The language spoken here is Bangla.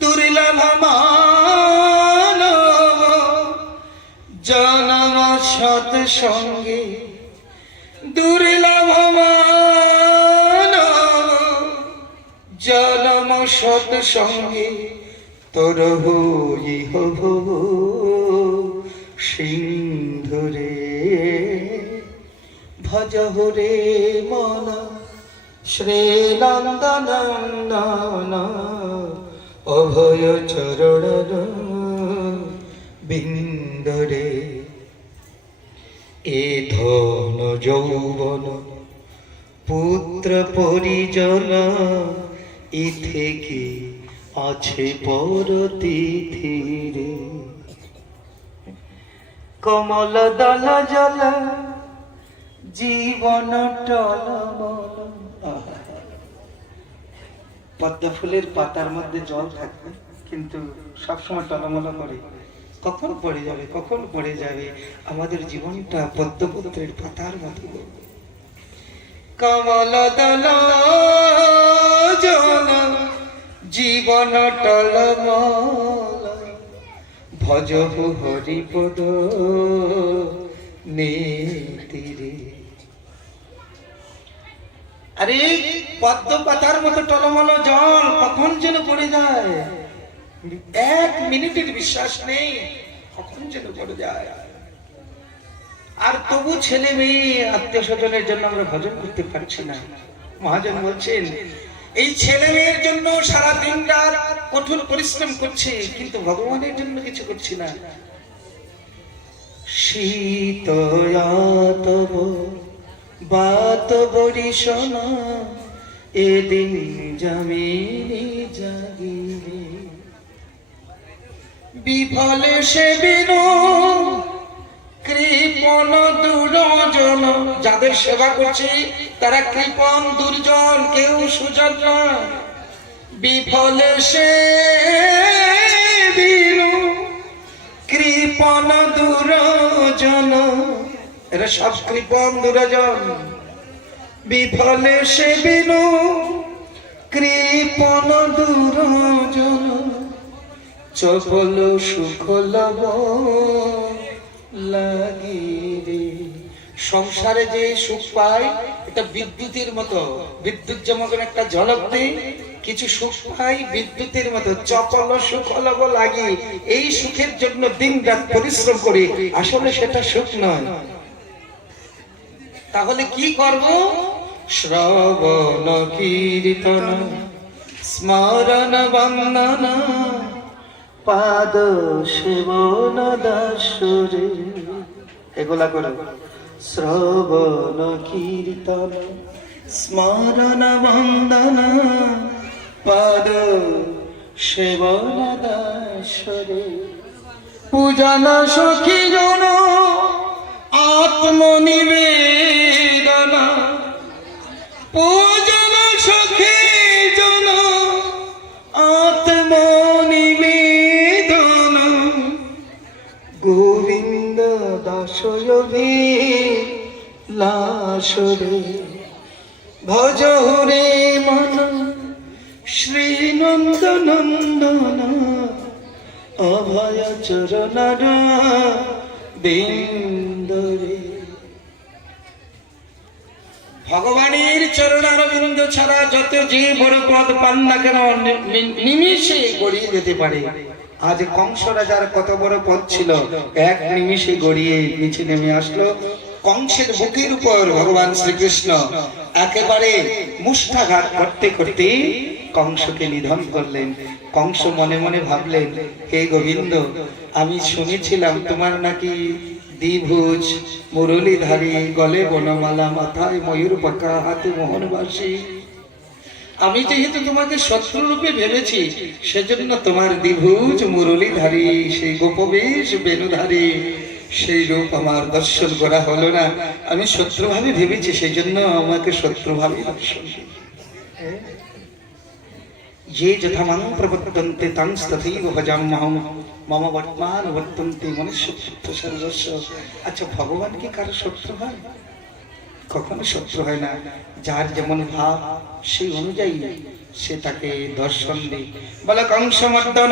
দুর্লভ মানব জনম সৎ দুর্লভ মানব জনম সৎ তোর সিন্ধুরে ভজ হরে মন শ্রীনন্দনন্দন অভয় চরণ বিন্দরে। এ ধন যৌবন, পুত্র পরিজন ই থেকে আছে পর তিথিরে কমল দল জল জীবন টলমল পদ্ম ফুলের পাতার মধ্যে জল থাকবে, কিন্তু সবসময় টলমল করে। কখন পড়ে যাবে, কখন পড়ে যাবে? আমাদের জীবনটা পদ্মপুত্রের পাতার মতো। কমল দল জীবন টলমল। ভজহু হরিপদ নেতিরে আরে, পদ্ম পাতার মতো টলমল জল কখন যেন পড়ে যায়? এক মিনিটের বিশ্বাস নেই, কখন যেন পড়ে যায়? আর তবু ছেলে মেয়ে আত্মীয় স্বজনের জন্য আমরা ভজন করতে পারছি না। মহাজন বলছেন, এই ছেলে মেয়ের জন্য সারা দিন রাত কঠোর পরিশ্রম করছে, কিন্তু ভগবানের জন্য কিছু করছি না। শীতয়াতব বাত বরিশন এদিন জামিনী জাগিরে বিফলে সে বিনো, কৃপণ দুর্জন। যাদের সেবা করছি, তারা কৃপণ দুর্জন, কেউ সুজন না। বিফলে সে বিনু, কৃপণ দুর্জন। এরা সব কৃপণ দুর্জন বিফলে সে বিনু, কৃপণ দুর্জন। চপল সুখ লব লাগিরে। সংসারে যে সুখ পাই এটা বিদ্যুতের মতো। বিদ্যুৎ যেমন একটা ঝলক দেয়, কিছু সুখ পাই বিদ্যুতের মতো। চপল সুখ লব লাগি। এই সুখের জন্য দিন রাত পরিশ্রম করি। আসলে সেটা সুখ নয়। তাহলে কি করব? শ্রবণ কীর্তন স্মরণ বন্দন, পাদ সেবন দাসরে। এগুলা করে। শ্রবণ কীর্তন স্মরণ বন্দন, পাদ সেবন দাসরে। পূজন সখী জন আত্মনিবেদন দাসয়ভি লাসরে ভজ হরে মন, শ্রীনন্দনন্দন অভয় চরণর বিন্দরে। ভগবানের চরণার বিন্দু ছাড়া যত যে বড় পদ পান না কেন নিমিষে গড়িয়ে যেতে পারে। আজ কংস রাজার কত বড় পদ ছিল? এক নিমিষে গড়িয়ে নিচে নেমে আসলো। কংসের বুকের উপর ভগবান শ্রীকৃষ্ণ। একেবারে মুষ্ঠাঘাত করতে করতে কংসকে নিধন করলেন। কংস মনে মনে ভাবলেন, হে গোবিন্দ, আমি শুনেছিলাম তোমার নাকি দ্বিভুজ, মুরলীধারী, গলে বনমালা, মাথায় ময়ূর পাকা, হাতে মোহনবাসী। আমি যেহেতু তোমাকে শত্রু রূপে ভেবেছি, সেজন্য তোমার দ্বিভুজ মুরলীধারী, সেই গোপবেশ বেনুধারী, সেই রূপ আমার দর্শন করা হলো না। আমি শত্রুভাবে ভেবেছি সেই জন্য আমাকে শত্রুভাবে দর্শন যে যথা মাং প্রবর্তন্তে তাংস্তথৈব ভজাম্যহম মম বর্তমান বর্তন্তে মনুষ্য সর্বস্ব আচ্ছা ভগবান কি কারও শত্রু হয় কখনো শত্রু হয় না। যার যেমন ভাব, সেই অনুযায়ী সে তাকে দর্শন দেয়। বলে কংস মর্দন